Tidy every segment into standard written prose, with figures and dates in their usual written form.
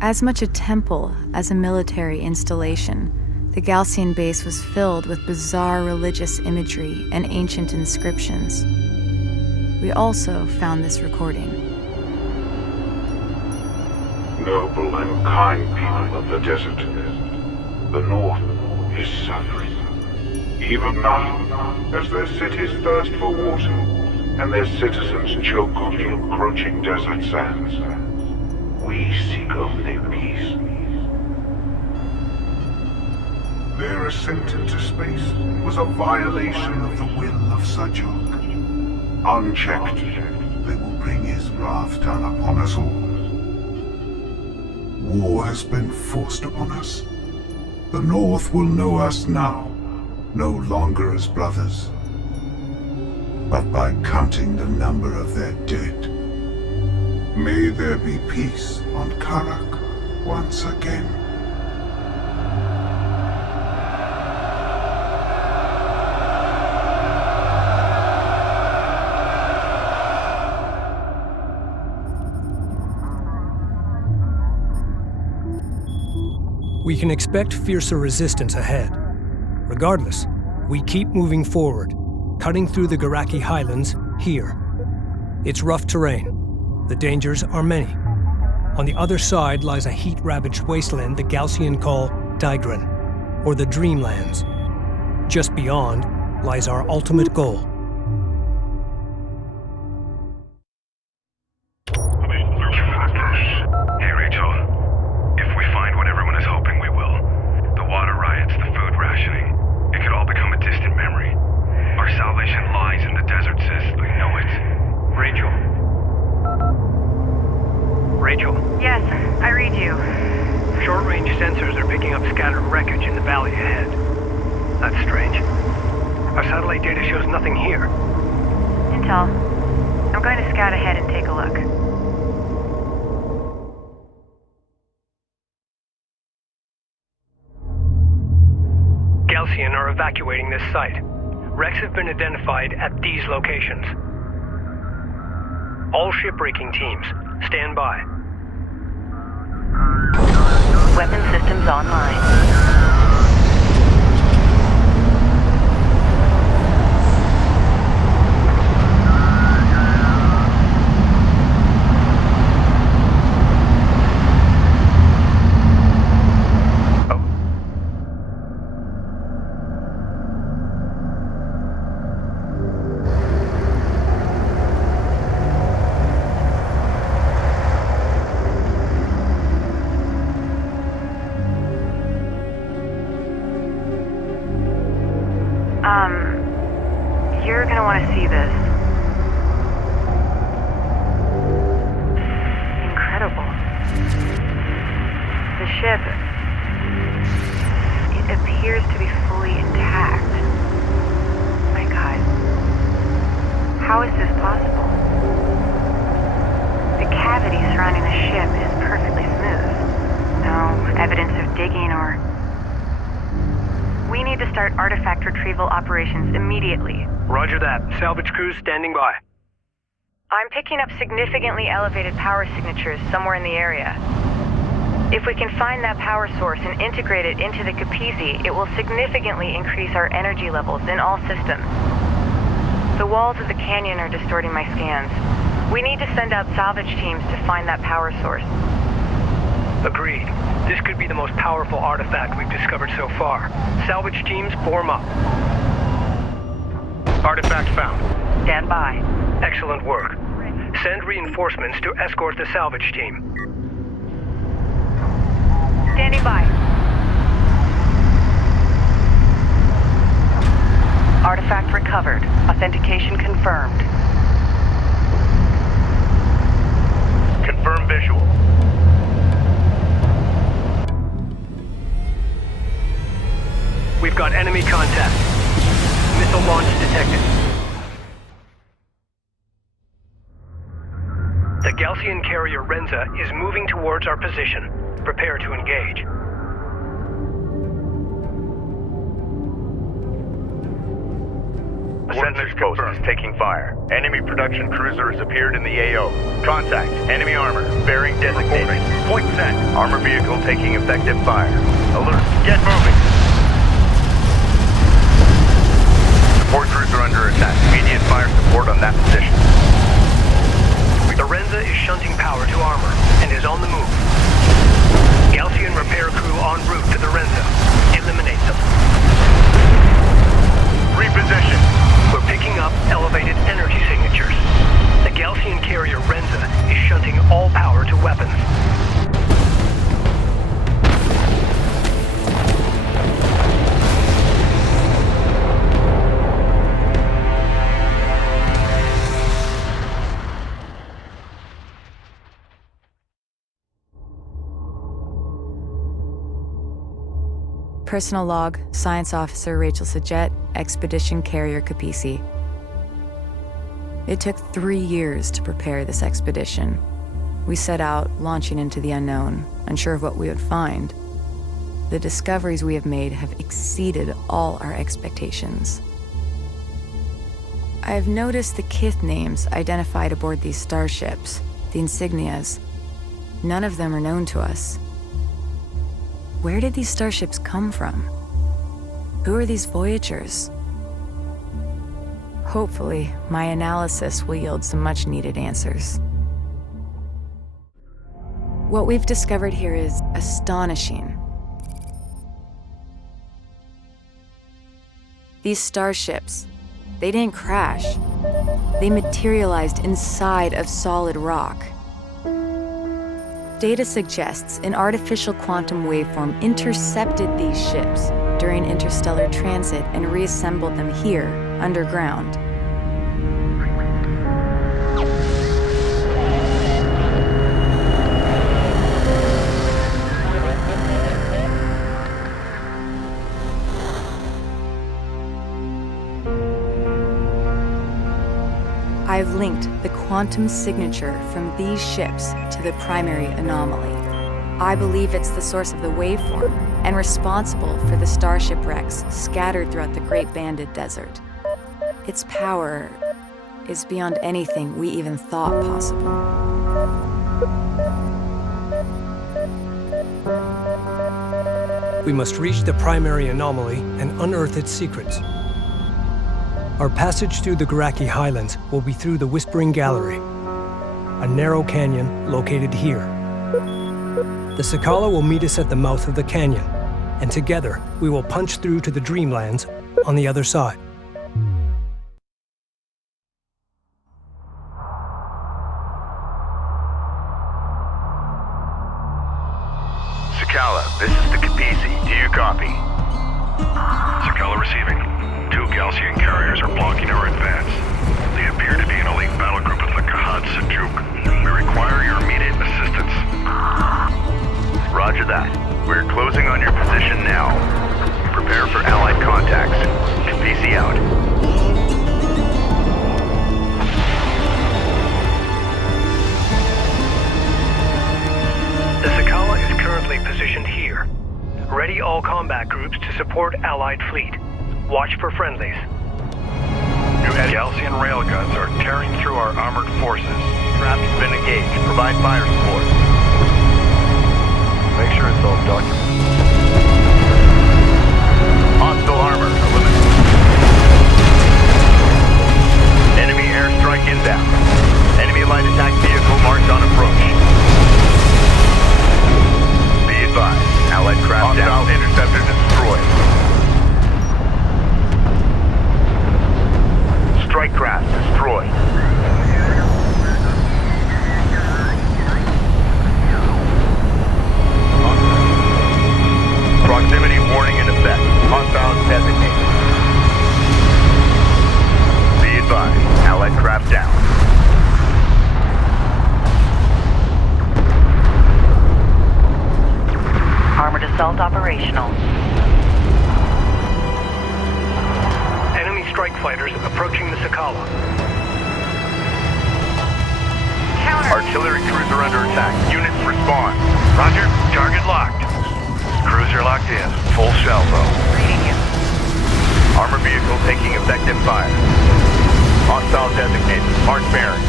As much a temple as a military installation, the Galcian base was filled with bizarre religious imagery and ancient inscriptions. We also found this recording. Noble and kind people of the desert, the North is suffering. Even now, as their cities thirst for water and their citizens choke on the encroaching desert sands, we seek only peace. Their ascent into space was a violation of the will of Sajok. Unchecked, they will bring his wrath down upon us all. War has been forced upon us. The North will know us now, no longer as brothers, but by counting the number of their dead. May there be peace on Kharak once again. We can expect fiercer resistance ahead. Regardless, we keep moving forward, cutting through the Kharaki highlands here. It's rough terrain. The dangers are many. On the other side lies a heat-ravaged wasteland the Galcian call Daigran, or the Dreamlands. Just beyond lies our ultimate goal. Hey, Rachel. If we find what everyone is hoping we will, the water riots, the food rationing, it could all become a distant memory. Our salvation lies in the desert, sis. I know it. Rachel. Rachel. Yes, I read you. Short-range sensors are picking up scattered wreckage in the valley ahead. That's strange. Our satellite data shows nothing here. Intel. I'm going to scout ahead and take a look. Galcian are evacuating this site. Wrecks have been identified at these locations. All shipbreaking teams, stand by. Weapon systems online. You're gonna want to see this. Incredible. The ship, it appears to be fully intact. My God. How is this possible? The cavity surrounding the ship is perfectly smooth. No evidence of digging or... We need to start artifact retrieval operations immediately. Roger that. Salvage crews standing by. I'm picking up significantly elevated power signatures somewhere in the area. If we can find that power source and integrate it into the Capizzi, it will significantly increase our energy levels in all systems. The walls of the canyon are distorting my scans. We need to send out salvage teams to find that power source. Agreed. This could be the most powerful artifact we've discovered so far. Salvage teams form up. Artifact found. Stand by. Excellent work. Send reinforcements to escort the salvage team. Standing by. Artifact recovered. Authentication confirmed. Confirm visual. We've got enemy contact. Missile launch detected. The Galcian carrier Renza is moving towards our position. Prepare to engage. A sentry post is taking fire. Enemy production cruiser has appeared in the AO. Contact. Enemy armor. Bearing designated. Point set. Armor vehicle taking effective fire. Alert. Get moving. Support cruiser under attack. Immediate fire support on that position. The Renza is shunting power to armor and is on the move. Gaussian repair crew en route to the Renza. Eliminate them. Reposition. We're picking up elevated energy signatures. The Gaussian carrier Renza is shunting all power to weapons. Personal log, Science Officer Rachel Sajet, Expedition Carrier Capisi. It took 3 years to prepare this expedition. We set out, launching into the unknown, unsure of what we would find. The discoveries we have made have exceeded all our expectations. I have noticed the Kith names identified aboard these starships, the insignias. None of them are known to us. Where did these starships come from? Who are these Voyagers? Hopefully, my analysis will yield some much-needed answers. What we've discovered here is astonishing. These starships, they didn't crash. They materialized inside of solid rock. Data suggests an artificial quantum waveform intercepted these ships during interstellar transit and reassembled them here, underground. I've linked the quantum signature from these ships to the primary anomaly. I believe it's the source of the waveform and responsible for the starship wrecks scattered throughout the Great Banded Desert. Its power is beyond anything we even thought possible. We must reach the primary anomaly and unearth its secrets. Our passage through the Kharak Highlands will be through the Whispering Gallery, a narrow canyon located here. The Sakala will meet us at the mouth of the canyon, and together we will punch through to the Dreamlands on the other side. Sakala, this is the Capisi. Do you copy? Sakala receiving. 2 Gaussian carriers are blocking our advance. They appear to be an elite battle group of the Kahad Sajuk. We require your immediate assistance. Roger that. We're closing on your position now. Prepare for Allied contacts. Capisi out. The Sakala is currently positioned here. Ready all combat groups to support Allied fleet. Watch for friendlies. New Gaussian railguns are tearing through our armored forces. Traps have been engaged. Provide fire support. Make sure it's all documented. Hostile armor eliminated. Enemy airstrike inbound. Enemy light attack vehicle marked on approach. Be advised. Allied craft down. Hostile interceptor destroyed. Strike craft destroyed. Proximity warning in effect. Hostiles designated. Be advised. Allied craft down. Armored assault operational. Enemy strike fighters approaching the Sakala. Counter. Artillery cruiser under attack. Units respond. Roger. Target locked. Cruiser locked in. Full salvo. Reading you. Armor vehicle taking effective fire. Hostile designated. Mark bearing.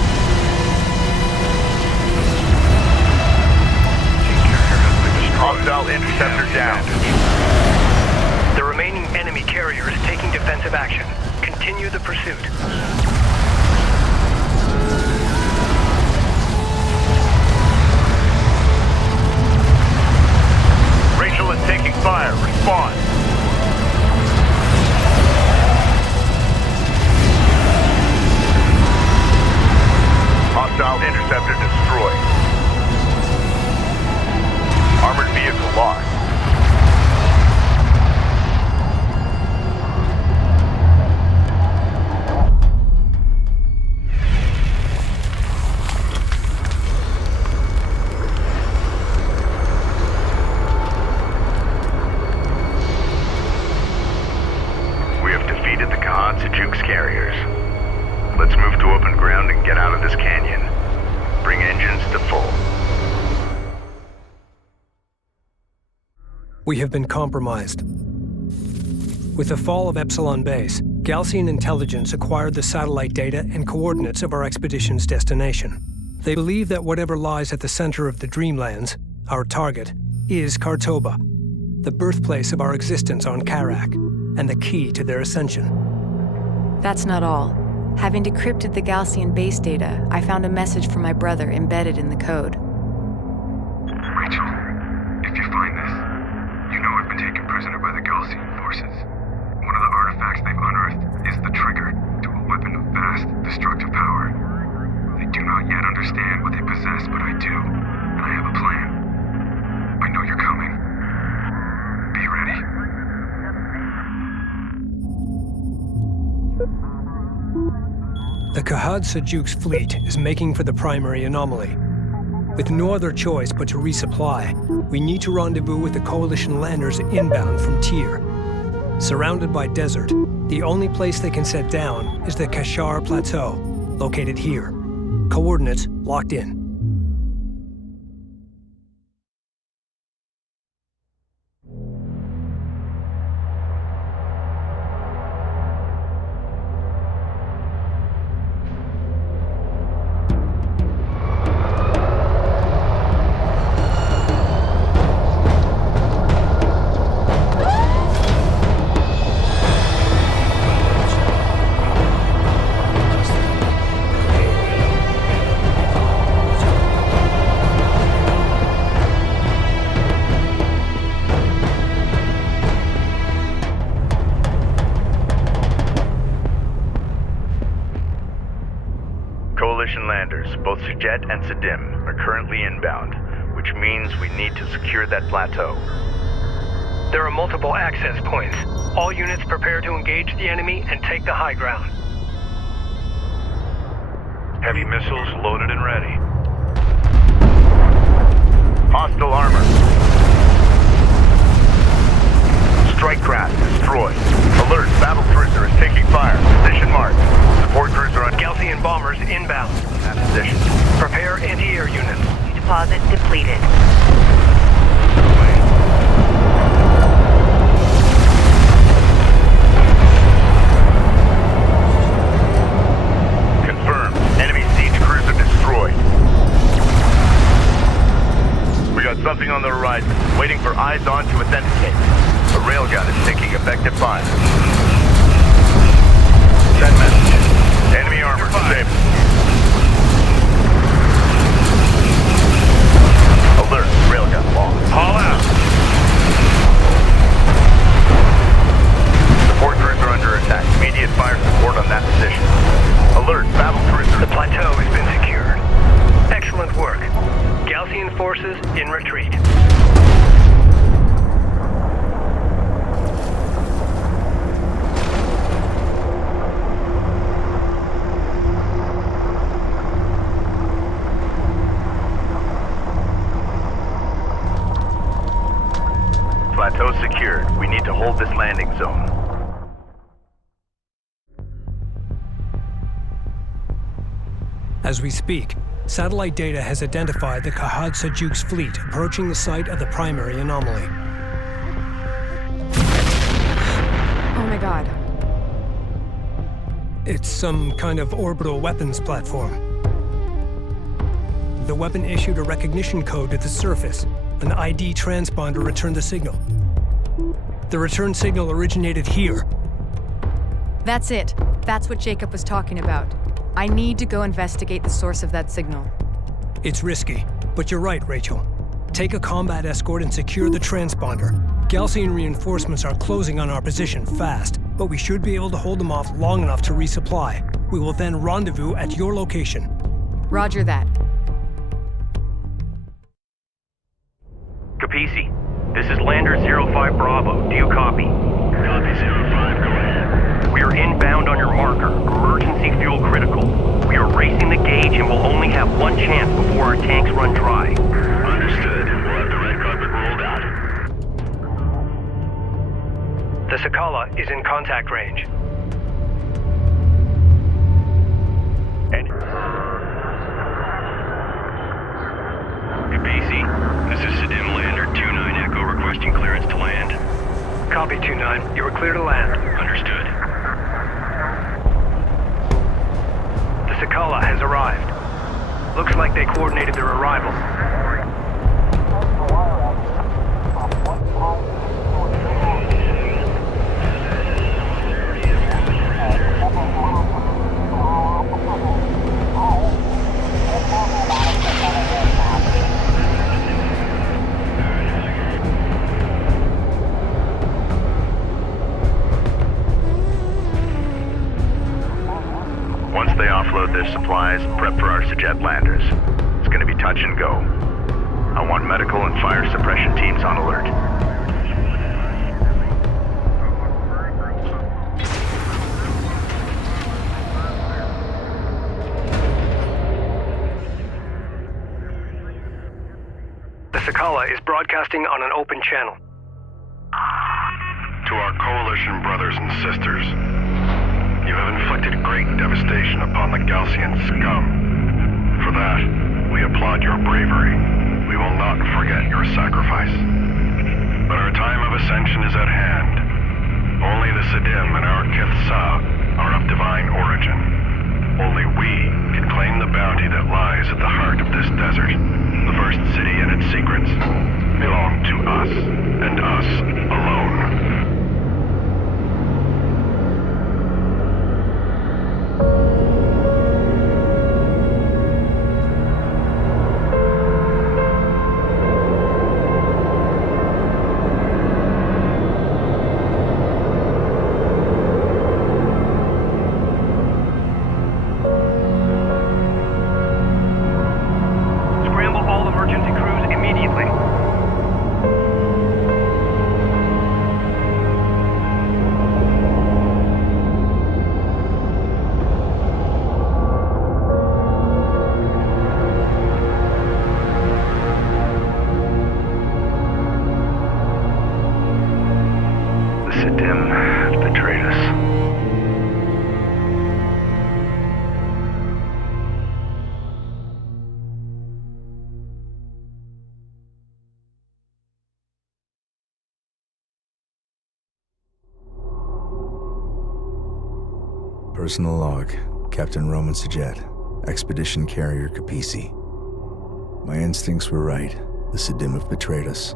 Hostile interceptor down. The remaining enemy carrier is taking defensive action. Continue the pursuit. Rachel is taking fire. Respond. Hostile interceptor destroyed. Armored vehicle lost. We have defeated the Kharak carriers. Let's move to open ground and get out of this canyon. Bring engines to full. We have been compromised. With the fall of Epsilon Base, Galcian intelligence acquired the satellite data and coordinates of our expedition's destination. They believe that whatever lies at the center of the Dreamlands, our target, is Kartoba, the birthplace of our existence on Kharak, and the key to their ascension. That's not all. Having decrypted the Galcian base data, I found a message from my brother embedded in the code. Rachel, if you find this, you know I've been taken prisoner by the Galcian forces. One of the artifacts they've unearthed is the trigger to a weapon of vast, destructive power. They do not yet understand what they possess, but I do, and I have a plan. I know you're coming. Be ready. The Kharak fleet is making for the primary anomaly. With no other choice but to resupply, we need to rendezvous with the Coalition landers inbound from Tyr. Surrounded by desert, the only place they can set down is the Kashar Plateau, located here. Coordinates locked in. Landers, both Sujet and Sadim, are currently inbound, which means we need to secure that plateau. There are multiple access points. All units prepare to engage the enemy and take the high ground. Heavy missiles loaded and ready. Hostile armor. Strike craft destroyed. Alert, battle cruiser is taking fire. Position marked. Support cruiser on Galcian bombers inbound. that position. Prepare anti-air units. Deposit depleted. Confirmed. Enemy siege cruiser destroyed. We got something on the horizon, waiting for eyes on to authenticate. A railgun is taking effective fire. Send message. Enemy armor disabled. Alert, railgun lost. Haul out. Support cruiser under attack. Immediate fire support on that position. Alert, battle cruiser. The plateau has been secured. Excellent work. Galcian forces in retreat. Plateau secured. We need to hold this landing zone. As we speak, satellite data has identified the Kharak fleet approaching the site of the primary anomaly. Oh my god. It's some kind of orbital weapons platform. The weapon issued a recognition code to the surface. An ID transponder returned the signal. The return signal originated here. That's it. That's what Jacob was talking about. I need to go investigate the source of that signal. It's risky, but you're right, Rachel. Take a combat escort and secure the transponder. Galcian reinforcements are closing on our position fast, but we should be able to hold them off long enough to resupply. We will then rendezvous at your location. Roger that. Capisi, this is Lander 05 Bravo. Do you copy? Copy 05, go ahead. We are inbound on your marker. Emergency fuel critical. We are racing the gauge and will only have one chance before our tanks run dry. Understood. We'll have the red carpet rolled out. The Sakala is in contact range. Capisi, this is Sedim Lander 29 Echo requesting clearance to land. Copy 2-9. You are clear to land. Understood. The Sakala has arrived. Looks like they coordinated their arrival. Once they offload their supplies, prep for our Sajet landers. It's gonna be touch and go. I want medical and fire suppression teams on alert. The Sakala is broadcasting on an open channel. To our coalition brothers and sisters, you have inflicted great devastation upon the Galcian scum. For that, we applaud your bravery. We will not forget your sacrifice. But our time of ascension is at hand. Only the Sedim and our Kithsa are of divine origin. Only we can claim the bounty that lies at the heart of this desert. The first city and its secrets belong to us, and us alone. Personal log, Captain Roman Sajet, Expedition Carrier Capisi. My instincts were right. The Sedim have betrayed us.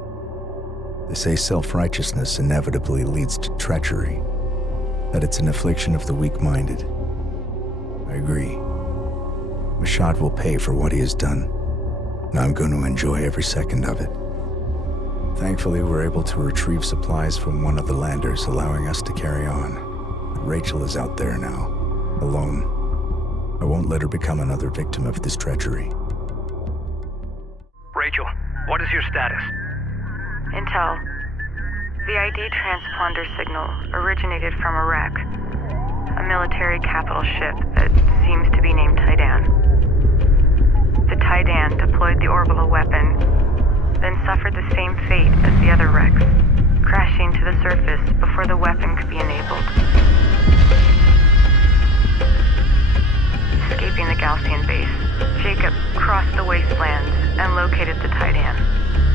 They say self-righteousness inevitably leads to treachery, that it's an affliction of the weak-minded. I agree. Mashat will pay for what he has done, and I'm going to enjoy every second of it. Thankfully, we're able to retrieve supplies from one of the landers, allowing us to carry on. But Rachel is out there now, alone. I won't let her become another victim of this treachery. Rachel, what is your status? Intel. The ID transponder signal originated from a wreck. A military capital ship that seems to be named Tidan. The Tidan deployed the orbital weapon, then suffered the same fate as the other wrecks, crashing to the surface before the weapon could be enabled. Escaping the Galcian base, Jacob crossed the wastelands and located the Tidan.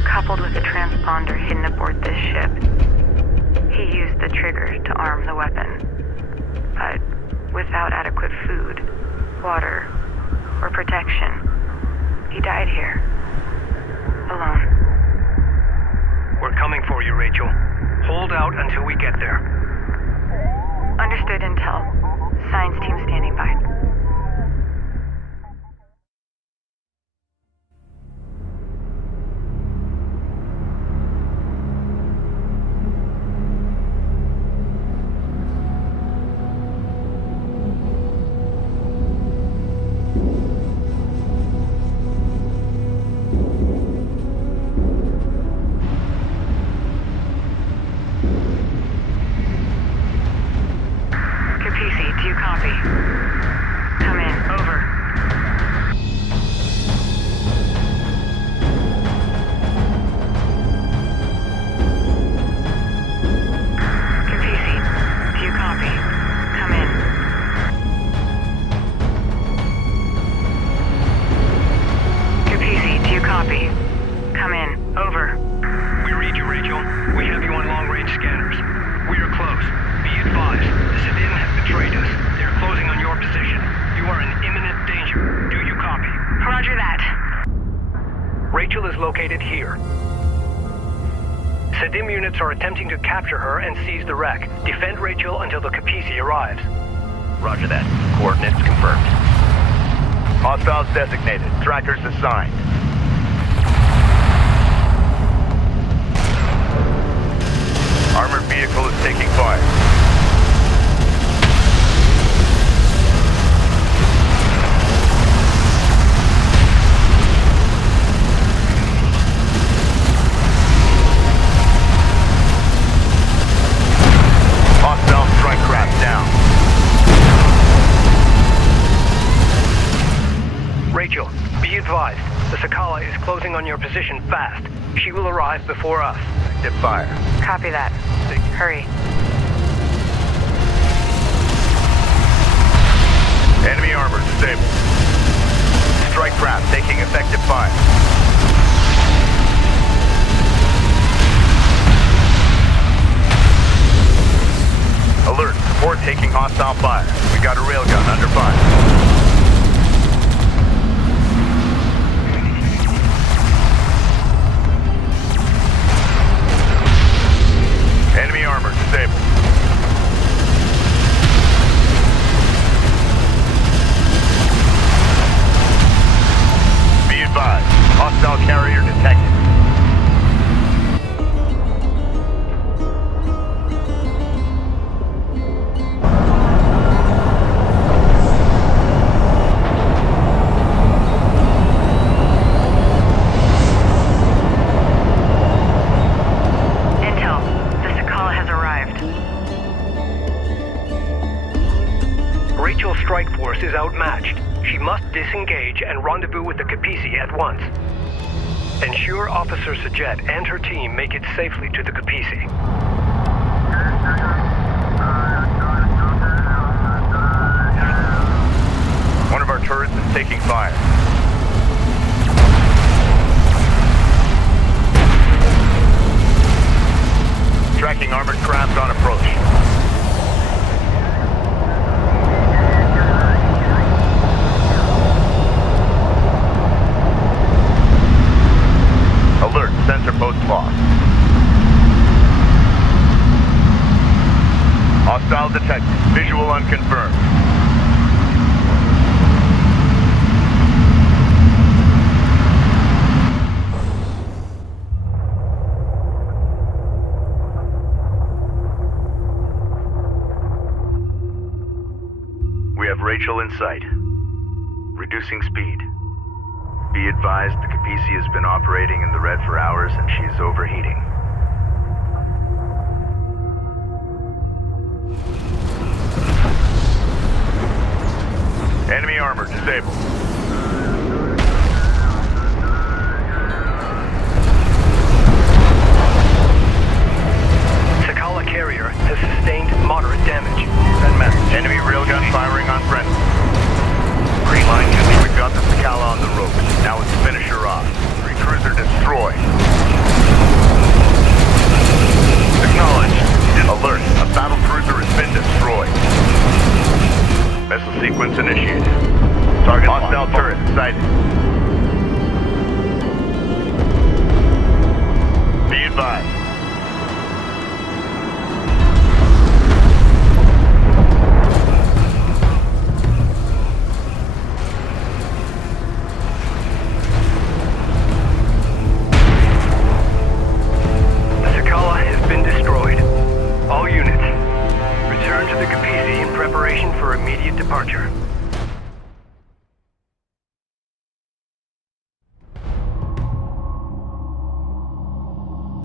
Coupled with a transponder hidden aboard this ship, he used the trigger to arm the weapon. But without adequate food, water, or protection. He died here. Alone. We're coming for you, Rachel. Hold out until we get there. Understood, Intel. Science team standing by. Do you copy? Come in. Over. Capisi, do you copy? Come in. Capisi, do you copy? Come in. Over. We read you, Rachel. We have you on long-range scanners. We are close. Be advised, the Sedim has betrayed us. They're closing on your position. You are in imminent danger. Do you copy? Roger that. Rachel is located here. Sedim units are attempting to capture her and seize the wreck. Defend Rachel until the Capisi arrives. Roger that. Coordinates confirmed. Hostiles designated. Trackers assigned. Armored vehicle is taking fire. Hostile strike craft down. Rachel, be advised. The Sakala is closing on your position fast. She will arrive before us. Active fire. Copy that. Hurry. Enemy armor disabled. Strike craft taking effective fire. Alert, support taking hostile fire. We got a railgun under fire. Enemy armor disabled. Be advised, hostile carrier detected. Rachel's strike force is outmatched. She must disengage and rendezvous with the Capisi at once. Ensure Officer Sajet and her team make it safely to the Capisi. One of our turrets is taking fire. Tracking armored craft on approach. Alert, sensor post lost. Hostile detected. Visual unconfirmed. We have Rachel in sight. Reducing speed. Be advised, the Capisi has been operating in the red for hours and she's overheating. Enemy armor disabled. Sakala carrier has sustained moderate damage. Send message. Enemy railgun firing on friendly. Green line, we've got the Sakala on the ropes. Now let's finish her off. Cruiser destroyed. Acknowledged. Alert, a battle cruiser has been destroyed.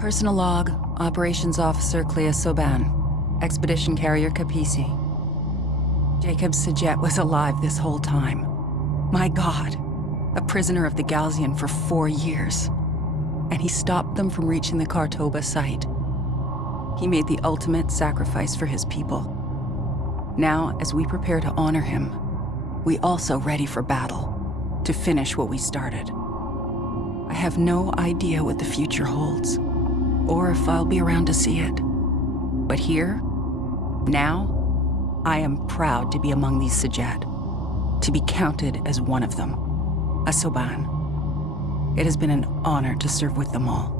Personal log, Operations Officer Clea Soban, Expedition Carrier Capisi. Jacob Sajet was alive this whole time. My God, a prisoner of the Galzian for 4 years. And he stopped them from reaching the Kartoba site. He made the ultimate sacrifice for his people. Now, as we prepare to honor him, we also ready for battle, to finish what we started. I have no idea what the future holds, or if I'll be around to see it. But here, now, I am proud to be among these Sajet, to be counted as one of them, a Soban. It has been an honor to serve with them all.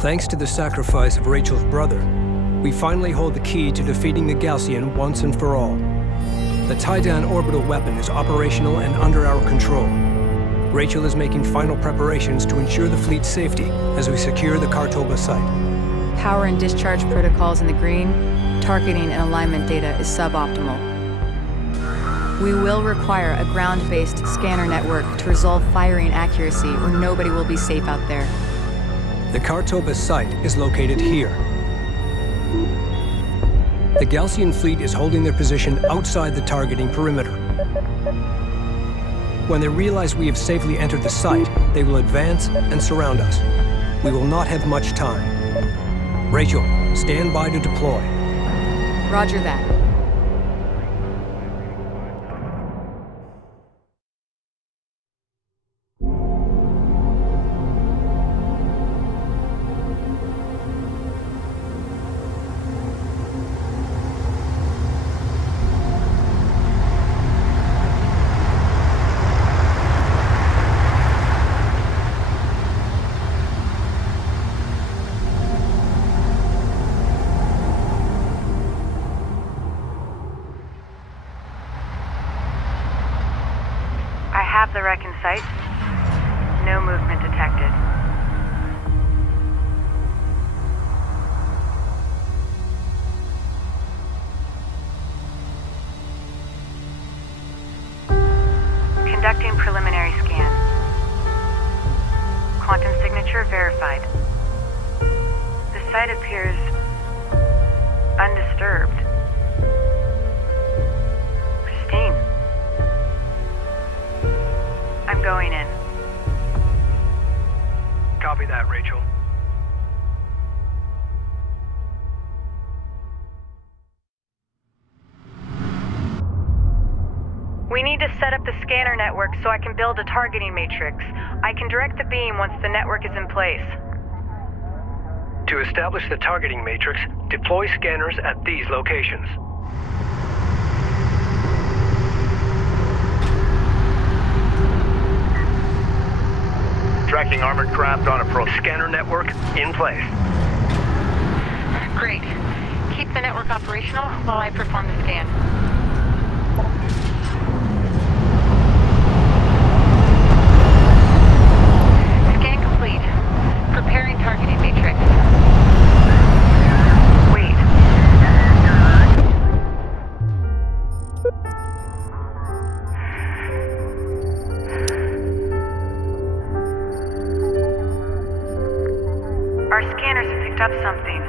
Thanks to the sacrifice of Rachel's brother, we finally hold the key to defeating the Galcian once and for all. The Taidan orbital weapon is operational and under our control. Rachel is making final preparations to ensure the fleet's safety as we secure the Kartoba site. Power and discharge protocols in the green, targeting and alignment data is suboptimal. We will require a ground-based scanner network to resolve firing accuracy, or nobody will be safe out there. The Kartoba site is located here. The Galcian fleet is holding their position outside the targeting perimeter. When they realize we have safely entered the site, they will advance and surround us. We will not have much time. Rachel, stand by to deploy. Roger that. Have the wreck in sight. No movement detected. Conducting preliminary scan. Quantum signature verified. The site appears undisturbed. Pristine. I'm going in. Copy that, Rachel. We need to set up the scanner network so I can build a targeting matrix. I can direct the beam once the network is in place. To establish the targeting matrix, deploy scanners at these locations. Tracking armored craft on approach. Scanner network in place. Great. Keep the network operational while I perform the scan. Scan complete. Preparing targeting matrix. Wait. Our scanners have picked up something.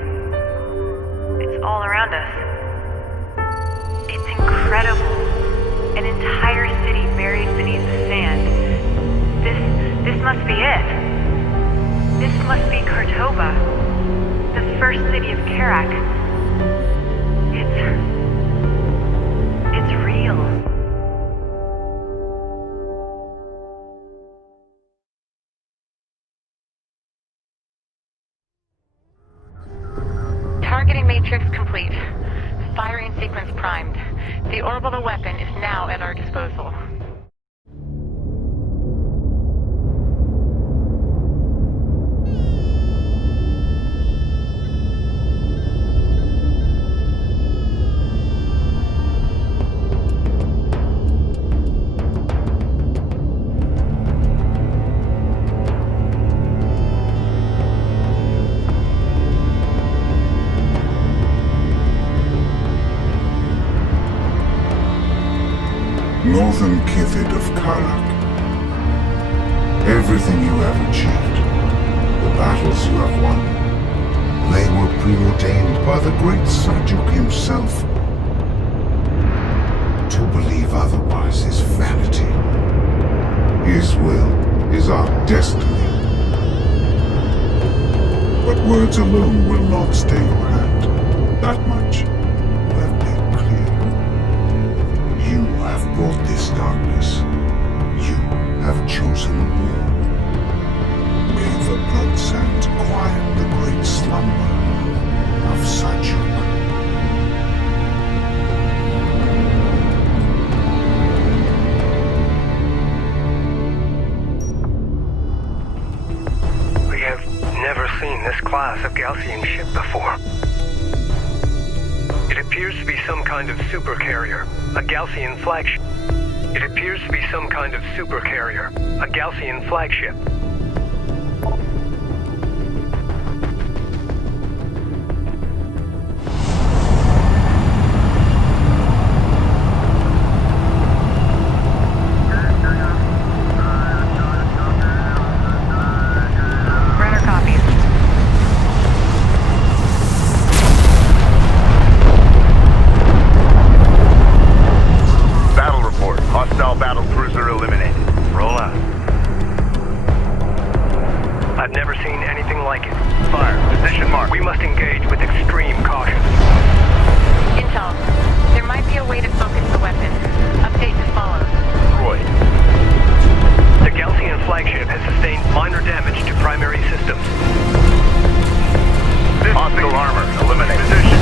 It's all around us. It's incredible. An entire city buried beneath the sand. This must be it. This must be Kartoba, the first city of Kharak. It's real. Targeting matrix complete. Firing sequence primed. The orbital weapon is now at our disposal. everything you have achieved, the battles you have won, they were preordained by the great Sajuk himself. To believe otherwise is vanity. His will is our destiny. But words alone will not stay your hand. That much you have made clear. You have brought this darkness. You have chosen war. May the blood sand quiet the great slumber of Sajuk. We have never seen this class of Gaussian ship before. It appears to be some kind of supercarrier, a Gaussian flagship. It appears to be some kind of supercarrier, a Gaussian flagship. Runner copies. Battle report. Hostile battle cruiser eliminated. Roll out. I've never seen anything like it. Fire. Position mark. We must engage with extreme caution. Intel. There might be a way to focus the weapon. Update to follow. Roy. The Gaussian flagship has sustained minor damage to primary systems. Hostile armor eliminated. Position.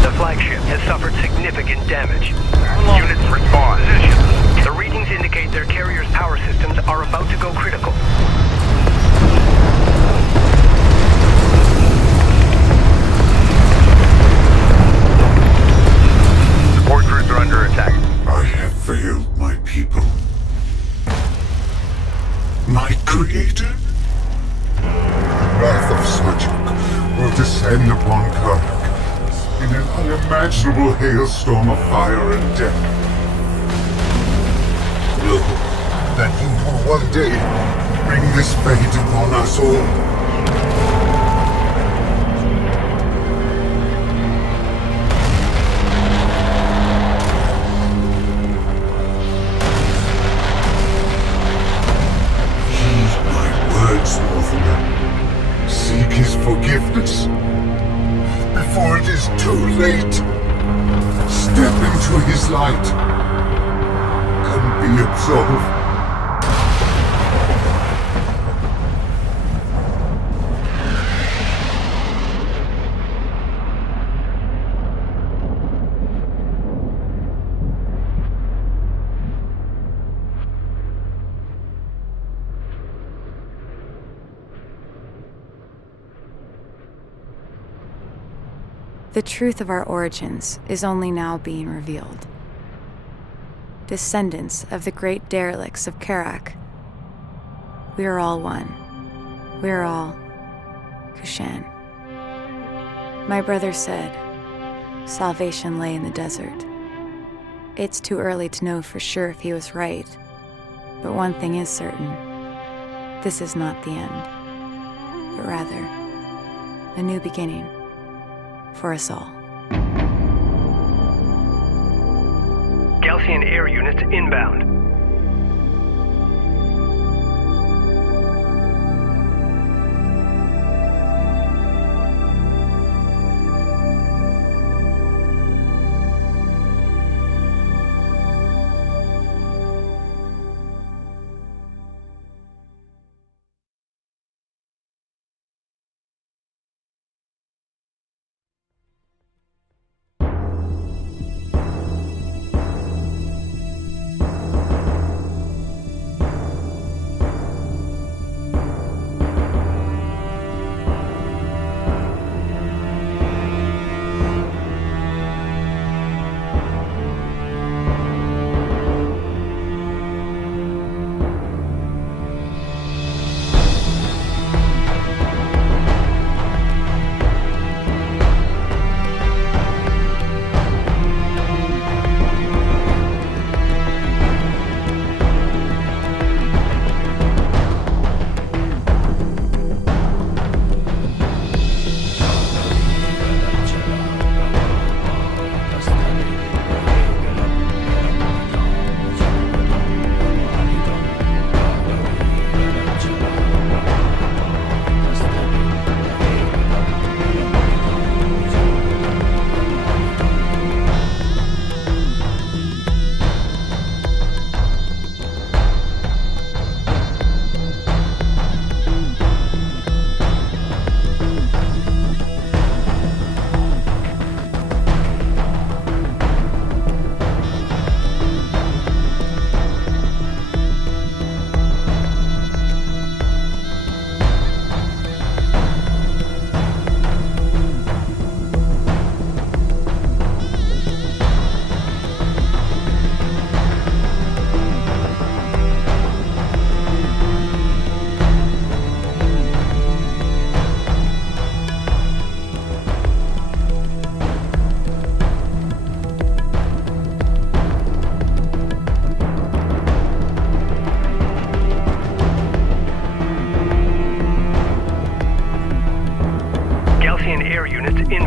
The flagship has suffered significant damage. Units respond. Position. The readings indicate their carrier's power systems are about to go critical. Support crews are under attack. I have failed my people. My creator? The wrath of Sajuk will descend upon Kharak in an unimaginable hailstorm of fire and death. Know that you will one day bring this fate upon us all. Heed my words, Northerner. Seek his forgiveness before it is too late. Step into his light and be absolved. The truth of our origins is only now being revealed. Descendants of the great derelicts of Kharak, we are all one. We are all Kushan. My brother said, salvation lay in the desert. It's too early to know for sure if he was right, but one thing is certain. This is not the end, but rather a new beginning for us all. Gaussian air units inbound. units in